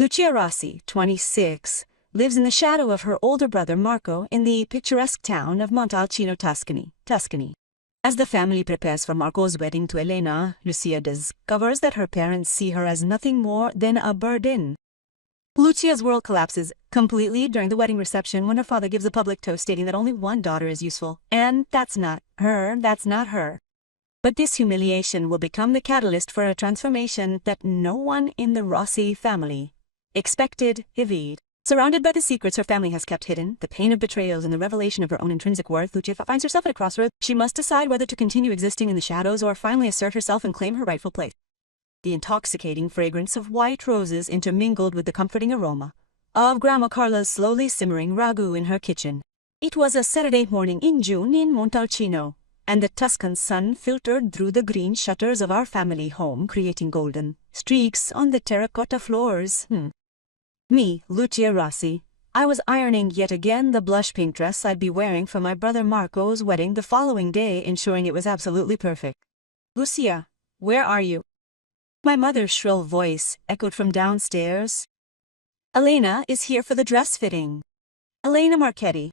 Lucia Rossi, 26, lives in the shadow of her older brother Marco in the picturesque town of Montalcino, Tuscany. As the family prepares for Marco's wedding to Elena, Lucia discovers that her parents see her as nothing more than a burden. Lucia's world collapses completely during the wedding reception when her father gives a public toast stating that only one daughter is useful, and that's not her. But this humiliation will become the catalyst for a transformation that no one in the Rossi family expected. Surrounded by the secrets her family has kept hidden, the pain of betrayals, and the revelation of her own intrinsic worth, Lucia finds herself at a crossroads. She must decide whether to continue existing in the shadows or finally assert herself and claim her rightful place. The intoxicating fragrance of white roses intermingled with the comforting aroma of Grandma Carla's slowly simmering ragu in her kitchen. It was a Saturday morning in June in Montalcino, and the Tuscan sun filtered through the green shutters of our family home, creating golden streaks on the terracotta floors. Me, Lucia Rossi. I was ironing yet again the blush pink dress I'd be wearing for my brother Marco's wedding the following day, ensuring it was absolutely perfect. Lucia, where are you? My mother's shrill voice echoed from downstairs. Elena is here for the dress fitting. Elena Marchetti,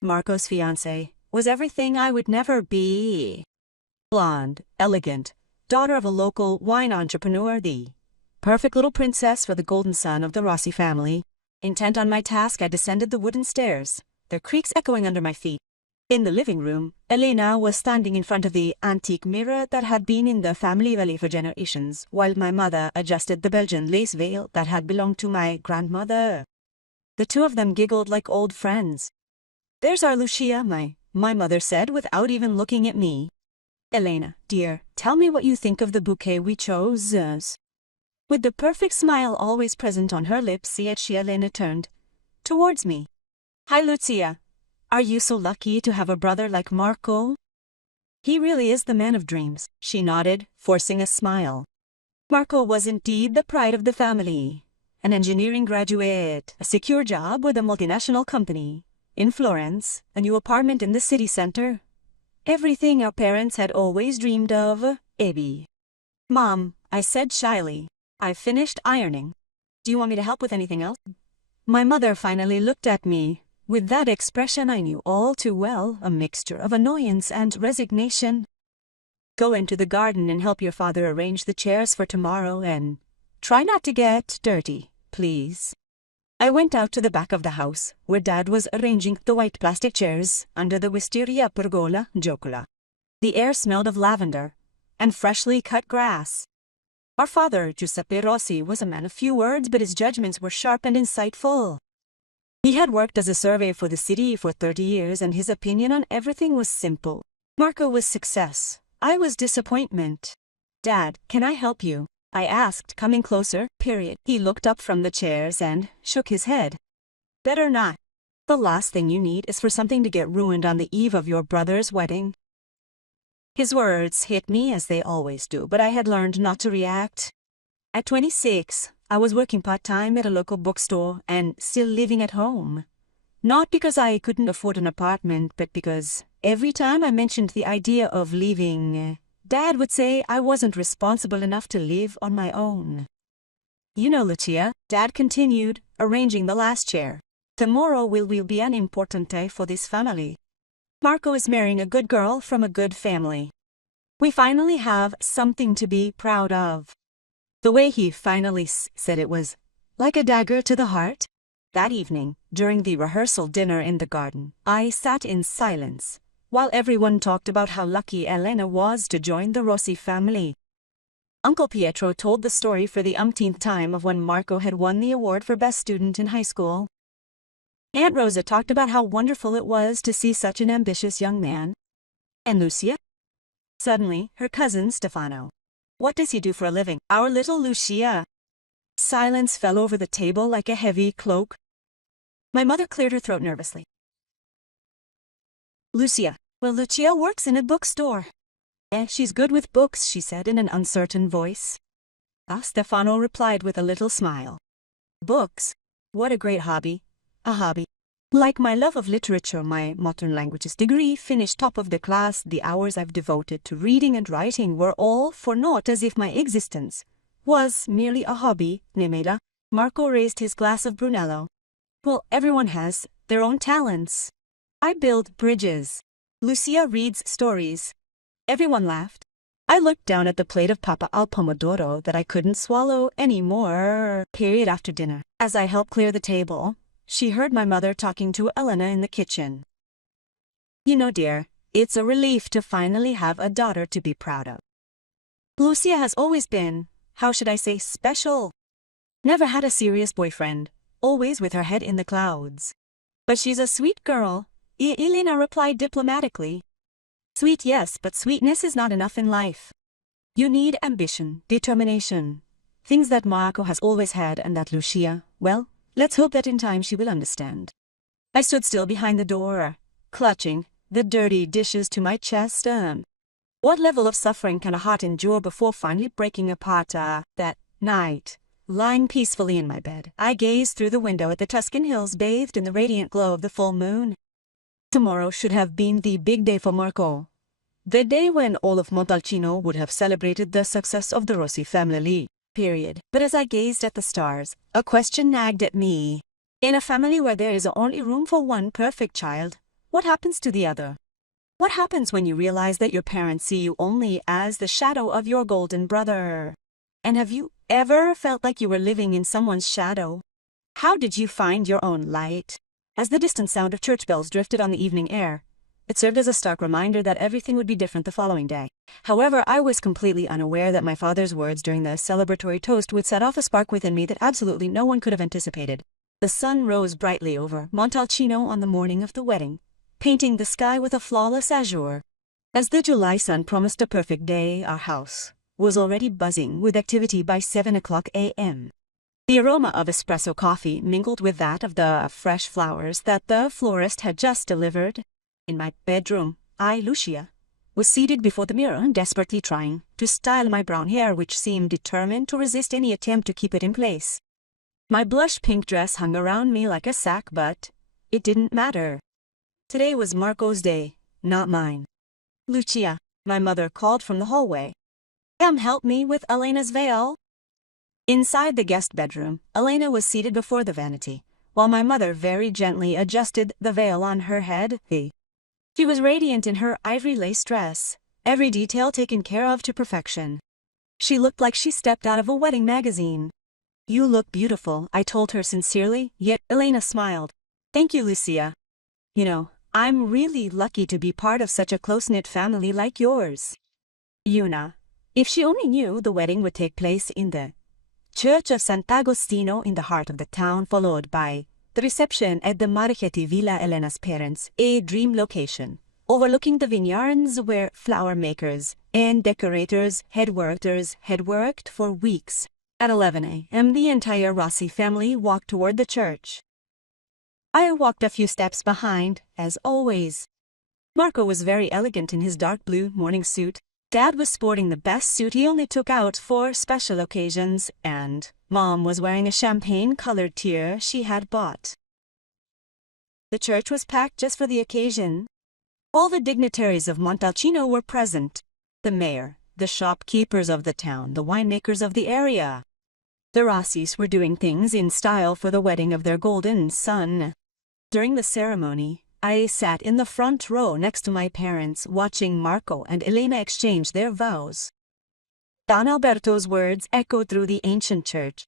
Marco's fiancée, was everything I would never be. Blonde, elegant, daughter of a local wine entrepreneur, the perfect little princess for the golden son of the Rossi family. Intent on my task, I descended the wooden stairs, their creaks echoing under my feet. In the living room, Elena was standing in front of the antique mirror that had been in the family valley for generations, while my mother adjusted the Belgian lace veil that had belonged to my grandmother. The two of them giggled like old friends. There's our Lucia, my mother said without even looking at me. Elena, dear, tell me what you think of the bouquet we chose. With the perfect smile always present on her lips, Elena turned towards me. Hi, Lucia. Are you so lucky to have a brother like Marco? He really is the man of dreams, she nodded, forcing a smile. Marco was indeed the pride of the family. An engineering graduate, a secure job with a multinational company. In Florence, a new apartment in the city center. Everything our parents had always dreamed of, Abby. Mom, I said shyly. I've finished ironing. Do you want me to help with anything else? My mother finally looked at me, with that expression I knew all too well, a mixture of annoyance and resignation. Go into the garden and help your father arrange the chairs for tomorrow, and try not to get dirty, please. I went out to the back of the house, where Dad was arranging the white plastic chairs under the wisteria pergola giocola. The air smelled of lavender and freshly cut grass. Our father, Giuseppe Rossi, was a man of few words, but his judgments were sharp and insightful. He had worked as a surveyor for the city for 30 years, and his opinion on everything was simple. Marco was success. I was disappointment. Dad, can I help you? I asked, coming closer, period. He looked up from the chairs and shook his head. Better not. The last thing you need is for something to get ruined on the eve of your brother's wedding. His words hit me as they always do, but I had learned not to react. At 26, I was working part-time at a local bookstore and still living at home. Not because I couldn't afford an apartment, but because every time I mentioned the idea of leaving, Dad would say I wasn't responsible enough to live on my own. You know, Lucia, Dad continued, arranging the last chair. Tomorrow will be an important day for this family. Marco is marrying a good girl from a good family. We finally have something to be proud of. The way he finally said it was like a dagger to the heart. That evening, during the rehearsal dinner in the garden, I sat in silence, while everyone talked about how lucky Elena was to join the Rossi family. Uncle Pietro told the story for the umpteenth time of when Marco had won the award for best student in high school. Aunt Rosa talked about how wonderful it was to see such an ambitious young man. And Lucia? Suddenly, her cousin Stefano. What does he do for a living? Our little Lucia. Silence fell over the table like a heavy cloak. My mother cleared her throat nervously. Lucia. Well, Lucia works in a bookstore. She's good with books, she said in an uncertain voice. Stefano replied with a little smile. Books? What a great hobby. A hobby. Like my love of literature, my modern languages degree finished top of the class, the hours I've devoted to reading and writing were all for naught, as if my existence was merely a hobby, Nemela. Marco raised his glass of Brunello. Well, everyone has their own talents. I build bridges. Lucia reads stories. Everyone laughed. I looked down at the plate of papa al pomodoro that I couldn't swallow anymore. Period after dinner. As I helped clear the table, she heard my mother talking to Elena in the kitchen. You know, dear, it's a relief to finally have a daughter to be proud of. Lucia has always been, how should I say, special. Never had a serious boyfriend, always with her head in the clouds. But she's a sweet girl, Elena replied diplomatically. Sweet, yes, but sweetness is not enough in life. You need ambition, determination. Things that Marco has always had and that Lucia, well, let's hope that in time she will understand. I stood still behind the door, clutching the dirty dishes to my chest. What level of suffering can a heart endure before finally breaking apart? That night, lying peacefully in my bed, I gazed through the window at the Tuscan hills bathed in the radiant glow of the full moon. Tomorrow should have been the big day for Marco. The day when all of Montalcino would have celebrated the success of the Rossi family. Period. But as I gazed at the stars, a question nagged at me. In a family where there is only room for one perfect child, what happens to the other? What happens when you realize that your parents see you only as the shadow of your golden brother? And have you ever felt like you were living in someone's shadow? How did you find your own light? As the distant sound of church bells drifted on the evening air, it served as a stark reminder that everything would be different the following day. However, I was completely unaware that my father's words during the celebratory toast would set off a spark within me that absolutely no one could have anticipated. The sun rose brightly over Montalcino on the morning of the wedding, painting the sky with a flawless azure. As the July sun promised a perfect day, our house was already buzzing with activity by 7 o'clock a.m. The aroma of espresso coffee mingled with that of the fresh flowers that the florist had just delivered. In my bedroom, I, Lucia, was seated before the mirror, desperately trying to style my brown hair, which seemed determined to resist any attempt to keep it in place. My blush pink dress hung around me like a sack, but it didn't matter. Today was Marco's day, not mine. Lucia, my mother called from the hallway. Come help me with Elena's veil. Inside the guest bedroom, Elena was seated before the vanity, while my mother very gently adjusted the veil on her head. She was radiant in her ivory lace dress, every detail taken care of to perfection. She looked like she stepped out of a wedding magazine. You look beautiful, I told her sincerely, yet Elena smiled. Thank you, Lucia. You know, I'm really lucky to be part of such a close-knit family like yours. Yuna, if she only knew the wedding would take place in the Church of Sant'Agostino in the heart of the town, followed by the reception at the Marchetti Villa Elena's parents, a dream location, overlooking the vineyards where flower makers and decorators had worked for weeks. At 11 a.m. the entire Rossi family walked toward the church. I walked a few steps behind, as always. Marco was very elegant in his dark blue morning suit. Dad was sporting the best suit he only took out for special occasions, and Mom was wearing a champagne-colored tiara she had bought. The church was packed just for the occasion. All the dignitaries of Montalcino were present. The mayor, the shopkeepers of the town, the winemakers of the area. The Rossis were doing things in style for the wedding of their golden son. During the ceremony, I sat in the front row next to my parents, watching Marco and Elena exchange their vows. Don Alberto's words echoed through the ancient church.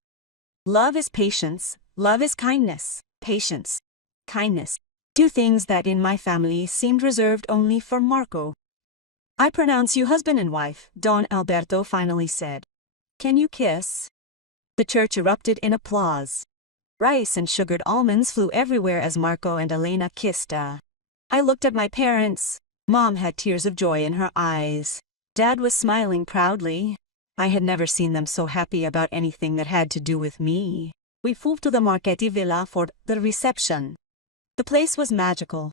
Love is patience, love is kindness, patience, kindness. Two things that in my family seemed reserved only for Marco. I pronounce you husband and wife, Don Alberto finally said. Can you kiss? The church erupted in applause. Rice and sugared almonds flew everywhere as Marco and Elena kissed. I looked at my parents. Mom had tears of joy in her eyes. Dad was smiling proudly. I had never seen them so happy about anything that had to do with me. We moved to the Marchetti Villa for the reception. The place was magical.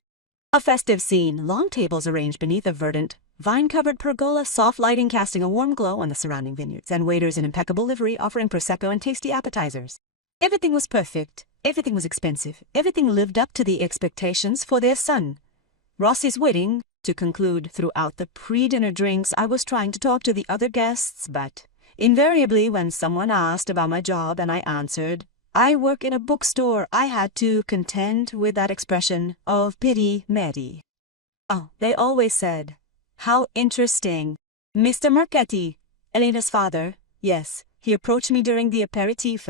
A festive scene, long tables arranged beneath a verdant, vine-covered pergola, soft lighting casting a warm glow on the surrounding vineyards, and waiters in impeccable livery offering prosecco and tasty appetizers. Everything was perfect, everything was expensive, everything lived up to the expectations for their son. Rossi's wedding. To conclude, throughout the pre-dinner drinks, I was trying to talk to the other guests, but invariably when someone asked about my job and I answered, I work in a bookstore. I had to contend with that expression of pity, Mary. Oh, they always said. How interesting. Mr. Marchetti, Elena's father, yes, he approached me during the aperitif.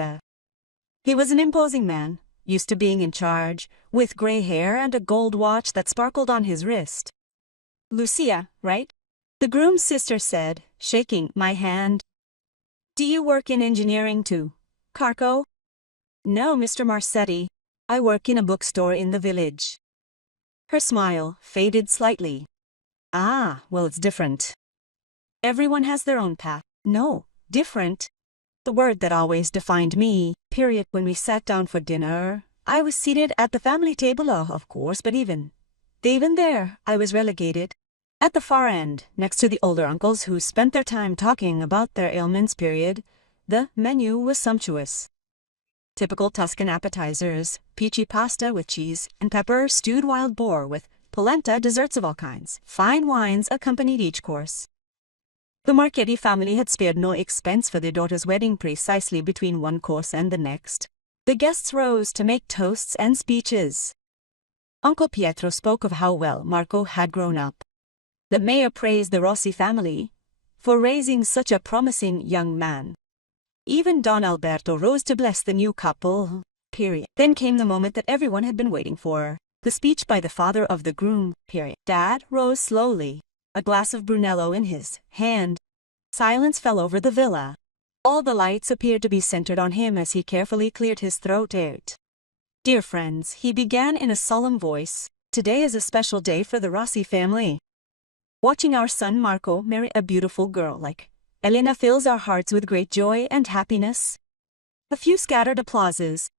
He was an imposing man, used to being in charge, with gray hair and a gold watch that sparkled on his wrist. Lucia, right? The groom's sister said, shaking my hand. Do you work in engineering too, Carco? No, Mr. Marchetti. I work in a bookstore in the village. Her smile faded slightly. Ah, well, it's different. Everyone has their own path. No, different. The word that always defined me, period. When we sat down for dinner, I was seated at the family table, of course, but even there, I was relegated. At the far end, next to the older uncles who spent their time talking about their ailments, period, the menu was sumptuous. Typical Tuscan appetizers, peachy pasta with cheese and pepper, stewed wild boar with polenta, desserts of all kinds. Fine wines accompanied each course. The Marchetti family had spared no expense for their daughter's wedding precisely between one course and the next. The guests rose to make toasts and speeches. Uncle Pietro spoke of how well Marco had grown up. The mayor praised the Rossi family for raising such a promising young man. Even Don Alberto rose to bless the new couple, period. Then came the moment that everyone had been waiting for, the speech by the father of the groom, period. Dad rose slowly, a glass of Brunello in his hand. Silence fell over the villa. All the lights appeared to be centered on him as he carefully cleared his throat out. Dear friends, he began in a solemn voice, today is a special day for the Rossi family. Watching our son Marco marry a beautiful girl like Elena fills our hearts with great joy and happiness. A few scattered applauses.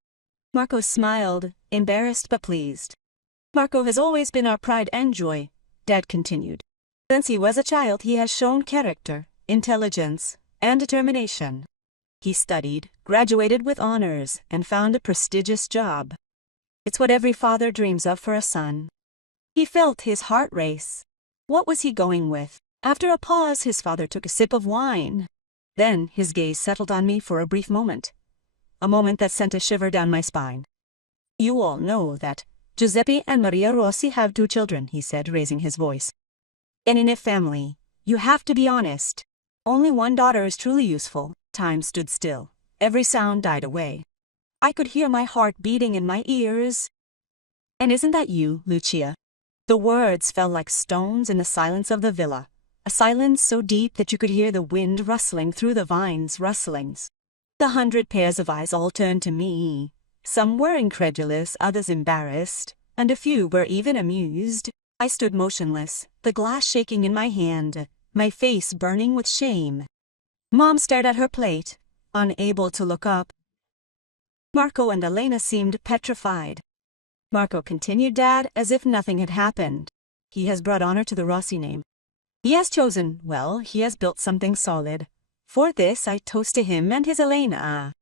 Marco smiled, embarrassed but pleased. Marco has always been our pride and joy, Dad continued. Since he was a child he has shown character, intelligence, and determination. He studied, graduated with honors, and found a prestigious job. It's what every father dreams of for a son. He felt his heart race. What was he going with? After a pause, his father took a sip of wine. Then his gaze settled on me for a brief moment. A moment that sent a shiver down my spine. You all know that Giuseppe and Maria Rossi have 2 children, he said, raising his voice. And in a family, you have to be honest. Only one daughter is truly useful. Time stood still. Every sound died away. I could hear my heart beating in my ears. And isn't that you, Lucia? The words fell like stones in the silence of the villa. A silence so deep that you could hear the wind rustling through the vines' rustlings. The 100 pairs of eyes all turned to me. Some were incredulous, others embarrassed, and a few were even amused. I stood motionless, the glass shaking in my hand, my face burning with shame. Mom stared at her plate, unable to look up. Marco and Elena seemed petrified. Marco continued, Dad, as if nothing had happened. He has brought honor to the Rossi name. He has chosen, well, he has built something solid. For this I toast to him and his Elena.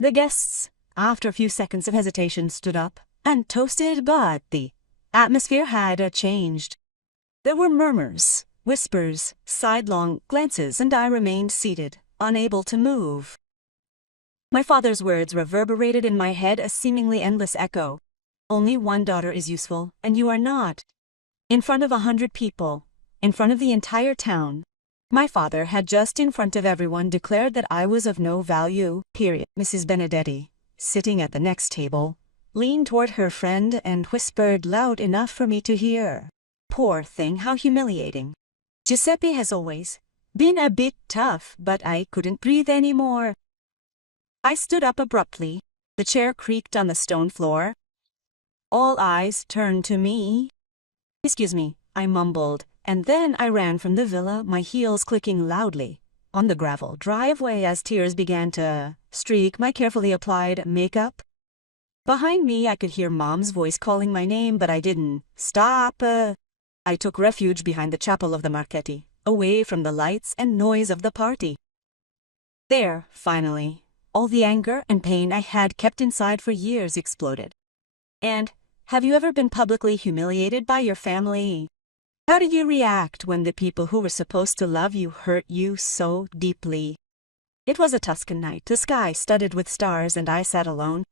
The guests, after a few seconds of hesitation, stood up and toasted, but the atmosphere had changed. There were murmurs, whispers, sidelong glances, and I remained seated, unable to move. My father's words reverberated in my head, a seemingly endless echo. Only one daughter is useful, and you are not. In front of 100 people. In front of the entire town. My father had just in front of everyone declared that I was of no value, period. Mrs. Benedetti, sitting at the next table, leaned toward her friend and whispered loud enough for me to hear. Poor thing, how humiliating. Giuseppe has always been a bit tough, but I couldn't breathe anymore. I stood up abruptly. The chair creaked on the stone floor. All eyes turned to me. Excuse me, I mumbled. And then I ran from the villa, my heels clicking loudly on the gravel driveway as tears began to streak my carefully applied makeup. Behind me I could hear Mom's voice calling my name, but I didn't stop. I took refuge behind the chapel of the Marchetti, away from the lights and noise of the party. There, finally, all the anger and pain I had kept inside for years exploded. And, have you ever been publicly humiliated by your family? How did you react when the people who were supposed to love you hurt you so deeply? It was a Tuscan night, the sky studded with stars, and I sat alone.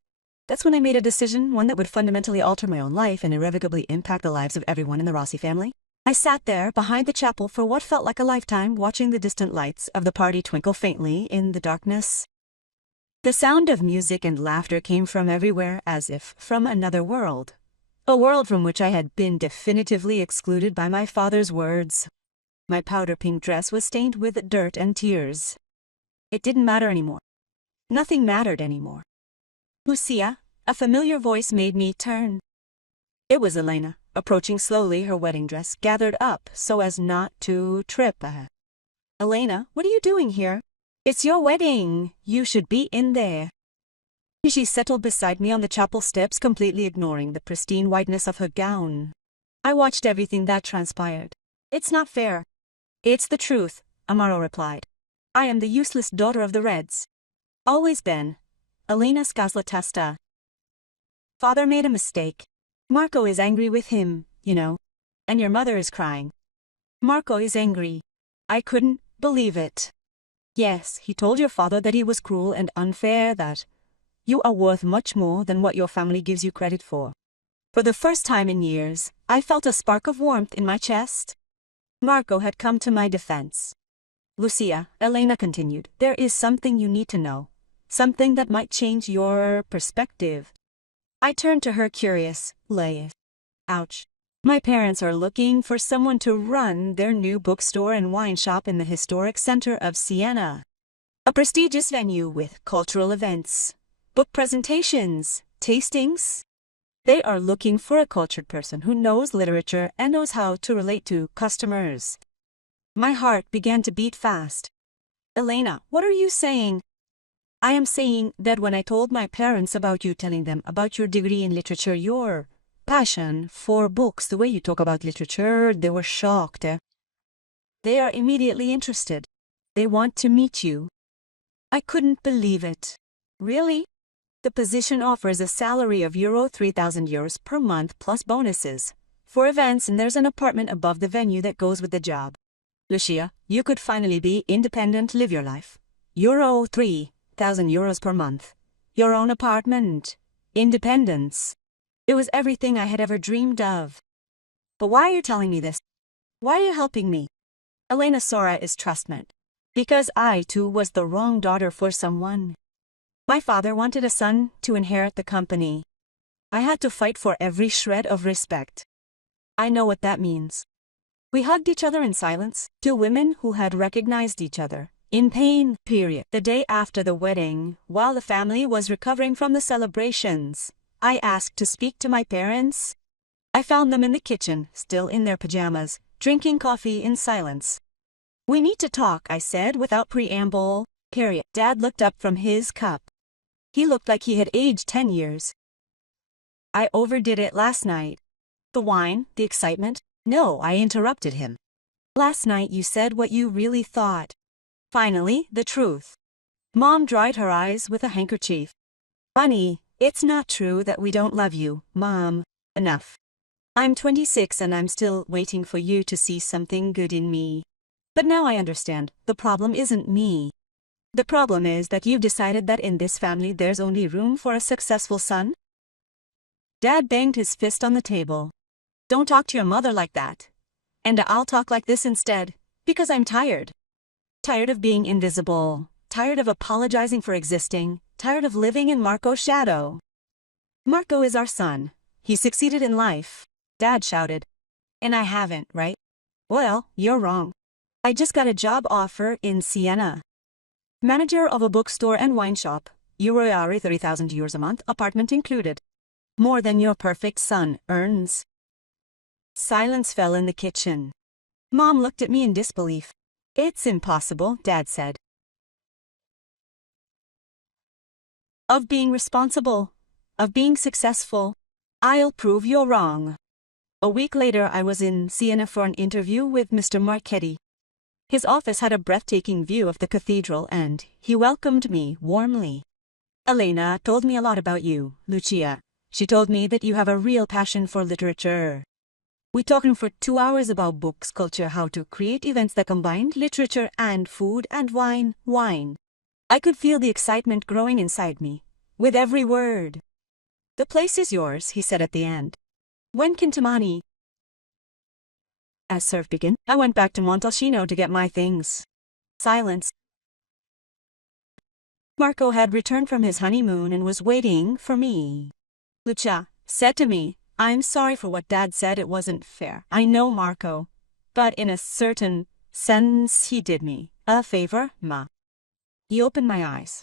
That's when I made a decision, one that would fundamentally alter my own life and irrevocably impact the lives of everyone in the Rossi family. I sat there behind the chapel for what felt like a lifetime, watching the distant lights of the party twinkle faintly in the darkness. The sound of music and laughter came from everywhere, as if from another world. A world from which I had been definitively excluded by my father's words. My powder-pink dress was stained with dirt and tears. It didn't matter anymore. Nothing mattered anymore. Lucia, a familiar voice made me turn. It was Elena, approaching slowly, her wedding dress gathered up so as not to trip. Elena, what are you doing here? It's your wedding. You should be in there. She settled beside me on the chapel steps, completely ignoring the pristine whiteness of her gown. I watched everything that transpired. It's not fair. It's the truth, Amaro replied. I am the useless daughter of the Reds. Always been. Elena skazla testa. Father made a mistake. Marco is angry with him, you know. And your mother is crying. Marco is angry. I couldn't believe it. Yes, he told your father that he was cruel and unfair, that you are worth much more than what your family gives you credit for. For the first time in years, I felt a spark of warmth in my chest. Marco had come to my defense. Lucia, Elena continued, there is something you need to know. Something that might change your perspective. I turned to her curious. Ouch. My parents are looking for someone to run their new bookstore and wine shop in the historic center of Siena. A prestigious venue with cultural events, book presentations, tastings. They are looking for a cultured person who knows literature and knows how to relate to customers. My heart began to beat fast. Elena, what are you saying? I am saying that when I told my parents about you, telling them about your degree in literature, your passion for books, the way you talk about literature, they were shocked. They are immediately interested. They want to meet you. I couldn't believe it. Really? The position offers a salary of €3,000 per month plus bonuses for events, and there's an apartment above the venue that goes with the job. Lucia, you could finally be independent, live your life. €3,000 per month. Your own apartment. Independence. It was everything I had ever dreamed of. But why are you telling me this? Why are you helping me? Elena Sora is trustment. Because I, too, was the wrong daughter for someone. My father wanted a son to inherit the company. I had to fight for every shred of respect. I know what that means. We hugged each other in silence, two women who had recognized each other. In pain, period. The day after the wedding, while the family was recovering from the celebrations, I asked to speak to my parents. I found them in the kitchen, still in their pajamas, drinking coffee in silence. We need to talk, I said without preamble, period. Dad looked up from his cup. He looked like he had aged 10 years. I overdid it last night. The wine, the excitement? No, I interrupted him. Last night you said what you really thought. Finally, the truth. Mom dried her eyes with a handkerchief. Honey, it's not true that we don't love you, Mom. Enough. I'm 26 and I'm still waiting for you to see something good in me. But now I understand, the problem isn't me. The problem is that you've decided that in this family there's only room for a successful son? Dad banged his fist on the table. Don't talk to your mother like that. And I'll talk like this instead, because I'm tired. Tired of being invisible, tired of apologizing for existing, tired of living in Marco's shadow. Marco is our son. He succeeded in life, Dad shouted. And I haven't, right? Well, you're wrong. I just got a job offer in Siena. Manager of a bookstore and wine shop, €30,000 a month, apartment included. More than your perfect son earns. Silence fell in the kitchen. Mom looked at me in disbelief. It's impossible, Dad said. Of being responsible, of being successful, I'll prove you're wrong. A week later I was in Siena for an interview with Mr. Marchetti. His office had a breathtaking view of the cathedral and he welcomed me warmly. Elena told me a lot about you, Lucia. She told me that you have a real passion for literature. We talked for 2 hours about books, culture, how to create events that combined literature and food and wine. I could feel the excitement growing inside me, with every word. "The place is yours," he said at the end. "When can Tamani?" As surf began, I went back to Montalcino to get my things. Silence. Marco had returned from his honeymoon and was waiting for me. Lucia said to me, "I'm sorry for what Dad said, it wasn't fair. I know, Marco. But in a certain sense he did me a favor, Ma." He opened my eyes.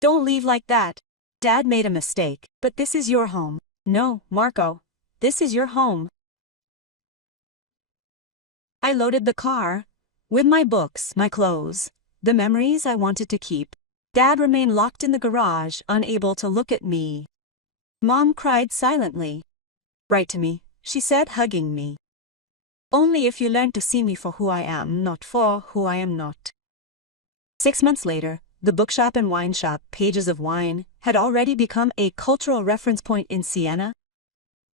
"Don't leave like that. Dad made a mistake, but this is your home." "No, Marco. This is your home." I loaded the car with my books, my clothes, the memories I wanted to keep. Dad remained locked in the garage, unable to look at me. Mom cried silently. "Write to me," she said, hugging me. "Only if you learn to see me for who I am, not for who I am not." 6 months later, the bookshop and wine shop, Pages of Wine, had already become a cultural reference point in Siena.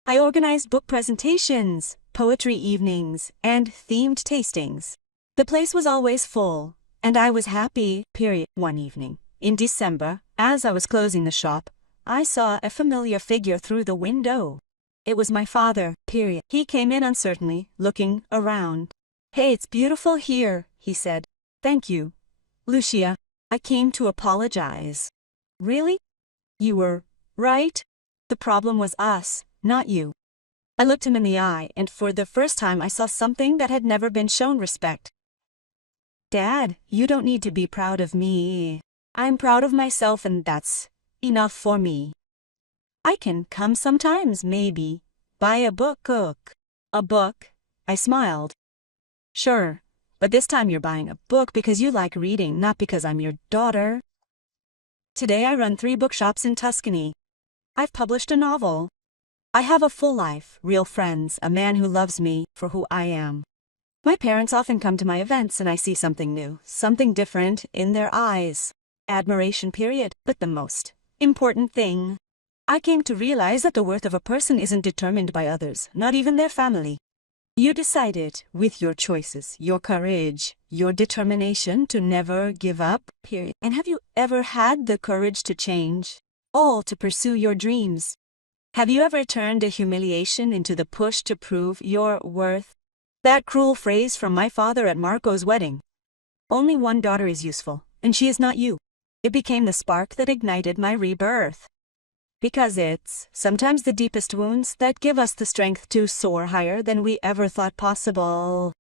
I organized book presentations, poetry evenings, and themed tastings. The place was always full, and I was happy, period. One evening, in December, as I was closing the shop, I saw a familiar figure through the window. It was my father, period. He came in uncertainly, looking around. "Hey, it's beautiful here," he said. "Thank you, Lucia. I came to apologize." "Really? You were right. The problem was us, not you." I looked him in the eye, and for the first time I saw something that had never been shown respect. "Dad, you don't need to be proud of me. I'm proud of myself, and that's enough for me. I can come sometimes, maybe. Buy a book, cook." "A book?" I smiled. "Sure, but this time you're buying a book because you like reading, not because I'm your daughter." Today I run 3 bookshops in Tuscany. I've published a novel. I have a full life, real friends, a man who loves me for who I am. My parents often come to my events and I see something new, something different in their eyes. Admiration, period. But the most important thing, I came to realize that the worth of a person isn't determined by others, not even their family. You decide it with your choices, your courage, your determination to never give up, period. And have you ever had the courage to change, all to pursue your dreams? Have you ever turned a humiliation into the push to prove your worth? That cruel phrase from my father at Marco's wedding. "Only one daughter is useful, and she is not you." It became the spark that ignited my rebirth. Because it's sometimes the deepest wounds that give us the strength to soar higher than we ever thought possible.